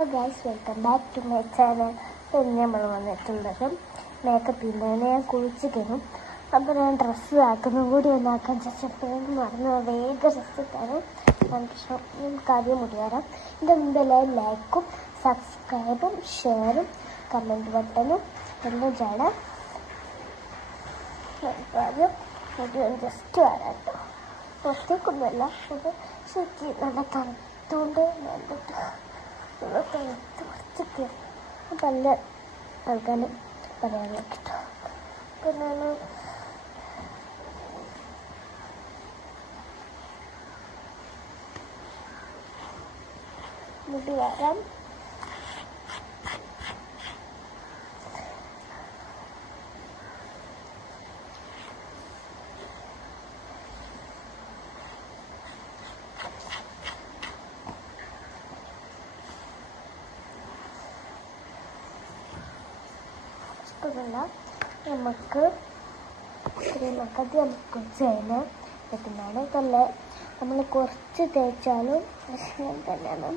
Guys, welcome back to my channel. ഇന്ന് നമ്മൾ വന്നിട്ടുള്ളത് മേക്കപ്പ് ഇല്ലാതെ ഞാൻ കുളിച്ചിരിക്കുന്നു. അപ്പോൾ ഞാൻ ഡ്രസ്സ് ആക്കുന്നത് കൂടി ഒന്നാക്കാൻ ചെപ്പോഴെന്ന് പറഞ്ഞ് വേഗം ഡ്രസ്സ് ഇട്ടാലും കാര്യം മുടിയാറാം. ഇതിൻ്റെ മുമ്പെല്ലാവരും ലൈക്കും സബ്സ്ക്രൈബും ഷെയറും കമൻറ്റ് ബട്ടണും എല്ലാം ചെയ്യണം. ആദ്യം മുടി ജസ്റ്റ് വരാം കേട്ടോ. പുറത്തേക്കൊന്നുമല്ല, ഇത് ശരിക്കും നല്ല തണുത്തുകൊണ്ട് വേണ്ടിട്ട് കുറച്ചൊക്കെ പല ആൾക്കാരും പറയാൻ കേട്ടോ. അപ്പം ഞാൻ മുടി വരാം. നമുക്ക് ക്രീമൊക്കെ നമുക്ക് ചെയ്യാൻ പറ്റുന്നതാണ്. നല്ല നമ്മൾ കുറച്ച് തേച്ചാലും പ്രശ്നം തന്നെയാണ്.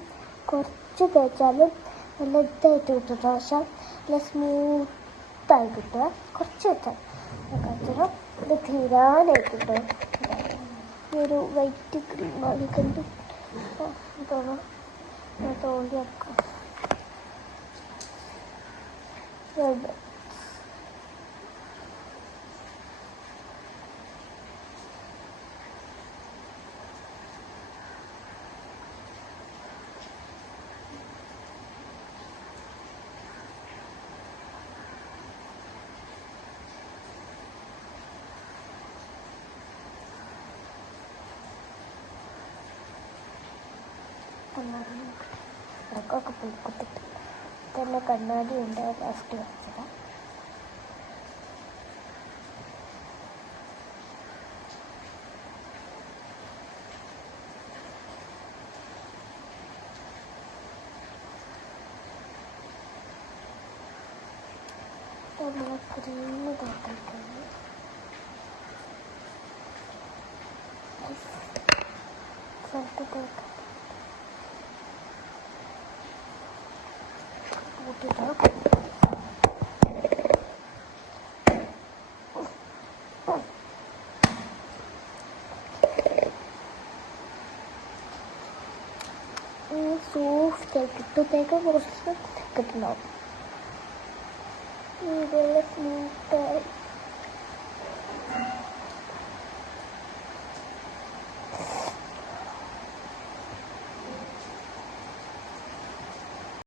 കുറച്ച് തേച്ചാലും നല്ല ഇതായിട്ട് കിട്ടും. പക്ഷെ നല്ല സ്മൂത്തായി കിട്ടുക. കുറച്ച് വെച്ചാൽ കുറച്ചൊരു ഇത് തീരാനായി കിട്ടും. ഈ ഒരു വൈറ്റ് ക്രീമാണ് കണ്ടു തോണ്ടി വെക്കാം. ഇടയ്ക്കൊക്കെ പോയി കുത്തിട്ട് തന്നെ കണ്ണാടി ഉണ്ട്. ലാസ്റ്റ് വെച്ചത് നമ്മളെ ക്രീം തേക്കിട്ടുണ്ട്. സ്ഥലത്ത് തേക്കാം. സോഫ്റ്റ് ആയിട്ട് കുറച്ച് കിട്ടുന്നുണ്ടാവും. ഇതെല്ലാം സ്മൂത്തായി